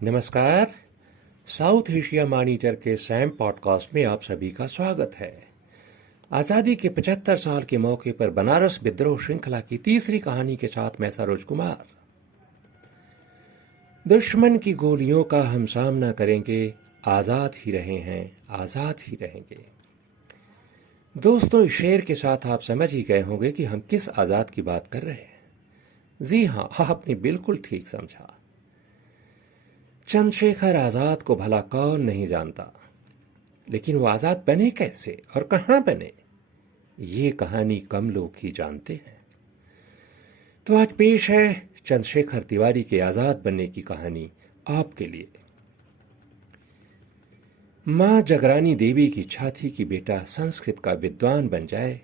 नमस्कार। South Asia monitor के Sam podcast में आप सभी का स्वागत है। आज़ादी के 75 साल के मौके पर बनारस विद्रोह श्रृंखला की तीसरी कहानी के साथ मैं सरोज कुमार। दुश्मन की गोलियों का हम सामना करेंगे, आज़ाद ही रहे हैं, आज़ाद ही रहेंगे। दोस्तों, इस शेर के साथ आप समझ ही गए होंगे कि हम किस आज़ाद की बात कर रहे हैं। जी हाँ, आपने बिल्कुल ठीक समझा। चंद्रशेखर आजाद को भला कौन नहीं जानता, लेकिन वो आजाद बने कैसे और कहां बने, ये कहानी कम लोग ही जानते हैं। तो आज पेश है चंद्रशेखर तिवारी के आजाद बनने की कहानी आपके लिए। मां जगरानी देवी की इच्छा थी कि बेटा संस्कृत का विद्वान बन जाए।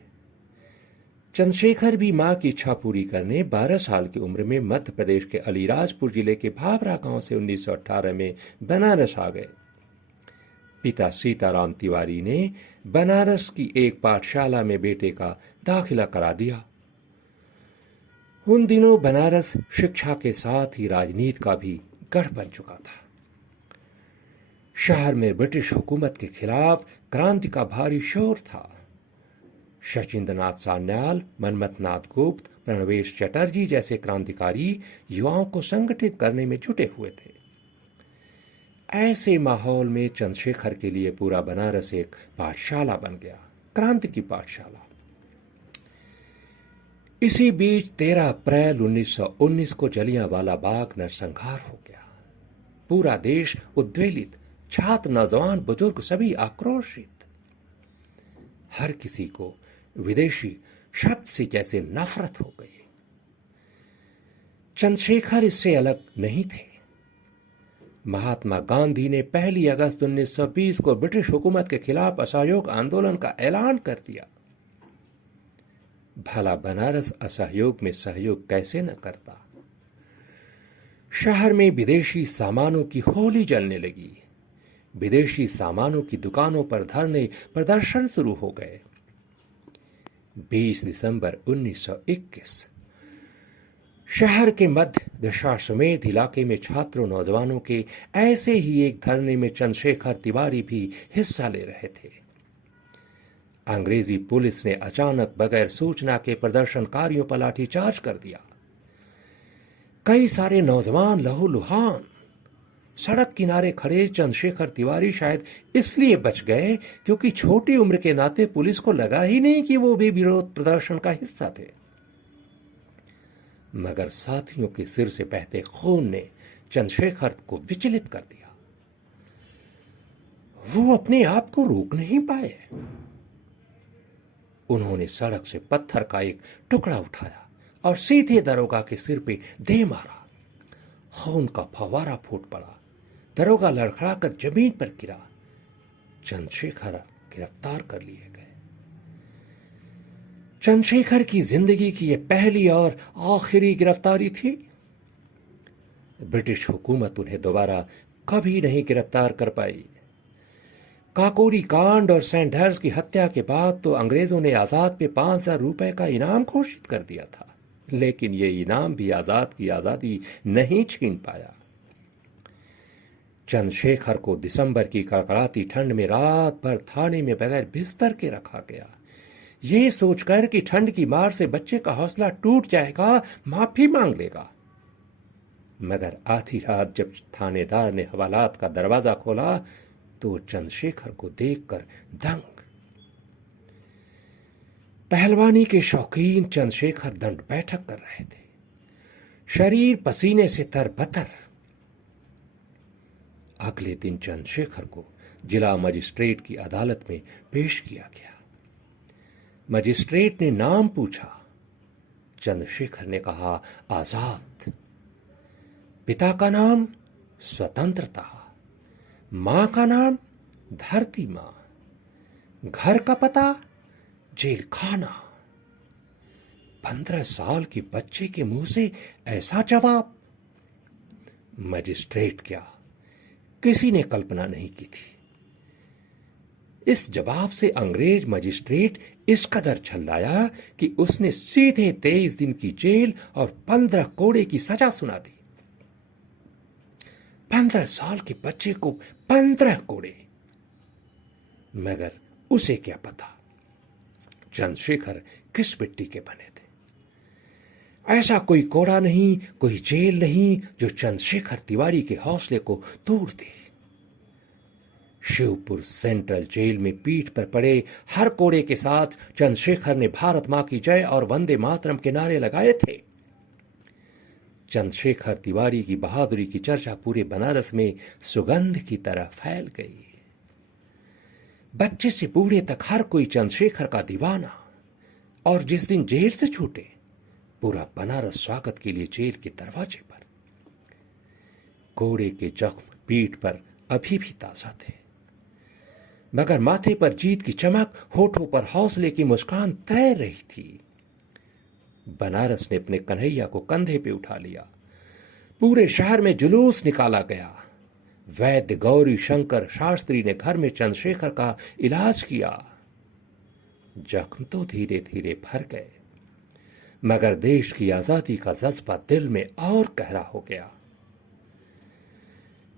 चंद्रशेखर भी मां की इच्छा पूरी करने 12 साल की उम्र में मध्य प्रदेश के अलीराजपुर जिले के भाभरा गांव से 1918 में बनारस आ गए। पिता सीताराम तिवारी ने बनारस की एक पाठशाला में बेटे का दाखिला करा दिया। उन दिनों बनारस शिक्षा के साथ ही राजनीति का भी गढ़ बन चुका था। शहर में ब्रिटिश हुकूमत के खिलाफ क्रांति का भारी शोर था। शचीन्द्रनाथ सान्याल, मनमथनाथ गुप्त, प्रणवेश चटर्जी जैसे क्रांतिकारी युवाओं को संगठित करने में जुटे हुए थे। ऐसे माहौल में चंद्रशेखर के लिए पूरा बनारस एक पाठशाला बन गया, क्रांति की पाठशाला। इसी बीच 13 अप्रैल 1919 को जलियांवाला बाग नरसंहार हो गया। पूरा देश उद्वेलित, छात्र, नौजवान, बुजुर्ग सभी आक्रोशित। हर किसी को विदेशी शब्द से जैसे नफरत हो गई। चंद्रशेखर इससे अलग नहीं थे। महात्मा गांधी ने 1 अगस्त 1920 को ब्रिटिश हुकूमत के खिलाफ असहयोग आंदोलन का ऐलान कर दिया। भला बनारस असहयोग में सहयोग कैसे न करता। शहर में विदेशी सामानों की होली जलने लगी। विदेशी सामानों की दुकानों पर धरने, प्रदर्शन शुरू हो गए। 20 दिसंबर 1921 शहर के मध्य दशाश्वमेध इलाके में छात्रों, नौजवानों के ऐसे ही एक धरने में चंद्रशेखर तिवारी भी हिस्सा ले रहे थे। अंग्रेजी पुलिस ने अचानक बगैर सूचना के प्रदर्शनकारियों पर लाठीचार्ज कर दिया। कई सारे नौजवान लहूलुहान सड़क किनारे खड़े चंद्रशेखर तिवारी शायद इसलिए बच गए क्योंकि छोटी उम्र के नाते पुलिस को लगा ही नहीं कि वो भी विरोध प्रदर्शन का हिस्सा थे। मगर साथियों के सिर से बहते खून ने चंद्रशेखर को विचलित कर दिया। वो अपने आप को रोक नहीं पाए। उन्होंने सड़क से पत्थर का एक टुकड़ा उठाया और सीधे दरोगा के सिर पे दे मारा। खून का फव्वारा फूट पड़ा। दरोगा लड़खड़ाकर जमीन पर गिरा। चंद्रशेखर गिरफ्तार कर लिए गए। चंद्रशेखर की जिंदगी की यह पहली और आखिरी गिरफ्तारी थी। ब्रिटिश हुकूमत उन्हें दोबारा कभी नहीं गिरफ्तार कर पाई। काकोरी कांड और सैंडहर्स की हत्या के बाद तो अंग्रेजों ने आजाद पे 5,000 रुपए का इनाम घोषित कर दिया था, लेकिन ये इनाम भी आजाद की आजादी नहीं छीन पाया। चंद्रशेखर को दिसंबर की कड़कड़ाती ठंड में रात भर थाने में बगैर बिस्तर के रखा गया, ये सोचकर कि ठंड की मार से बच्चे का हौसला टूट जाएगा, माफी मांग लेगा। मगर आधी रात जब थानेदार ने हवालात का दरवाजा खोला तो चंद्रशेखर को देखकर दंग। पहलवानी के शौकीन चंद्रशेखर दंड बैठक कर रहे थे, शरीर पसीने से तरबतर। अगले दिन चंद्रशेखर को जिला मजिस्ट्रेट की अदालत में पेश किया गया। मजिस्ट्रेट ने नाम पूछा। चंद्रशेखर ने कहा, आजाद। पिता का नाम स्वतंत्रता, मां का नाम धरती मां, घर का पता जेल खाना। 15 साल के बच्चे के मुंह से ऐसा जवाब। मजिस्ट्रेट क्या, किसी ने कल्पना नहीं की थी। इस जवाब से अंग्रेज मजिस्ट्रेट इस कदर झल्लाया कि उसने सीधे 23 दिन की जेल और 15 कोड़े की सजा सुना दी। 15 साल के बच्चे को 15 कोड़े। मगर उसे क्या पता चंद्रशेखर किस मिट्टी के बने थे। ऐसा कोई कोड़ा नहीं, कोई जेल नहीं जो चंद्रशेखर तिवारी के हौसले को तोड़ दे। शिवपुर सेंट्रल जेल में पीठ पर पड़े हर कोड़े के साथ चंद्रशेखर ने भारत मां की जय और वंदे मातरम के नारे लगाए थे। चंद्रशेखर तिवारी की बहादुरी की चर्चा पूरे बनारस में सुगंध की तरह फैल गई। बच्चे से बूढ़े तक हर कोई चंद्रशेखर का दीवाना। और जिस दिन जेल से छूटे, पूरा बनारस स्वागत के लिए जेल के दरवाजे पर। कोड़े के जख्म पीठ पर अभी भी ताजा थे, मगर माथे पर जीत की चमक, होठों पर हौसले की मुस्कान तैर रही थी। बनारस ने अपने कन्हैया को कंधे पे उठा लिया। पूरे शहर में जुलूस निकाला गया। वैद्य गौरी शंकर शास्त्री ने घर में चंद्रशेखर का इलाज किया। जख्म तो धीरे धीरे भर गए, मगर देश की आजादी का जज्बा दिल में और गहरा हो गया।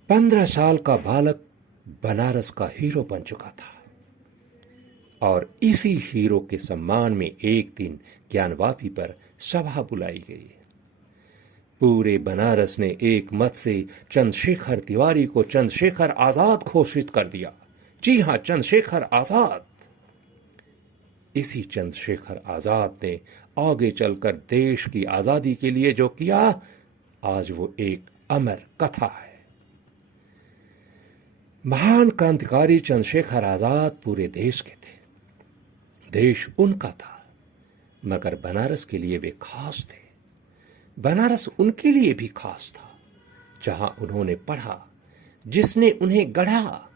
15 साल का बालक बनारस का हीरो बन चुका था, और इसी हीरो के सम्मान में एक दिन ज्ञानवापी पर सभा बुलाई गई। पूरे बनारस ने एक मत से चंद्रशेखर तिवारी को चंद्रशेखर आजाद घोषित कर दिया। जी हां, चंद्रशेखर आजाद। इसी चंद्रशेखर आजाद ने आगे चलकर देश की आजादी के लिए जो किया, आज वो एक अमर कथा है। महान क्रांतिकारी चंद्रशेखर आजाद पूरे देश के थे। देश उनका था, मगर बनारस के लिए वे खास थे। बनारस उनके लिए भी खास था, जहां उन्होंने पढ़ा, जिसने उन्हें गढ़ा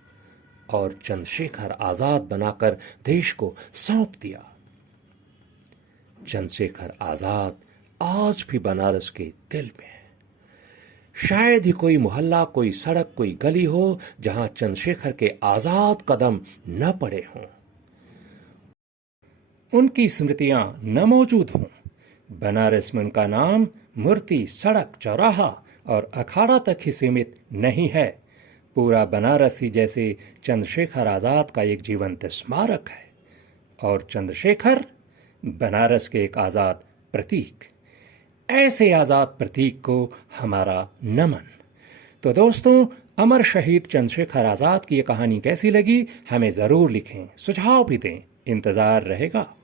और चंद्रशेखर आजाद बनाकर देश को सौंप दिया। चंद्रशेखर आजाद आज भी बनारस के दिल में है। शायद ही कोई मोहल्ला, कोई सड़क, कोई गली हो जहां चंद्रशेखर के आजाद कदम न पड़े हों, उनकी स्मृतियां न मौजूद हों। बनारस में उनका नाम मूर्ति, सड़क, चौराहा और अखाड़ा तक ही सीमित नहीं है। पूरा बनारस ही जैसे चंद्रशेखर आजाद का एक जीवंत स्मारक है, और चंद्रशेखर बनारस के एक आजाद प्रतीक। ऐसे आजाद प्रतीक को हमारा नमन। तो दोस्तों, अमर शहीद चंद्रशेखर आजाद की ये कहानी कैसी लगी, हमें जरूर लिखें, सुझाव भी दें, इंतजार रहेगा।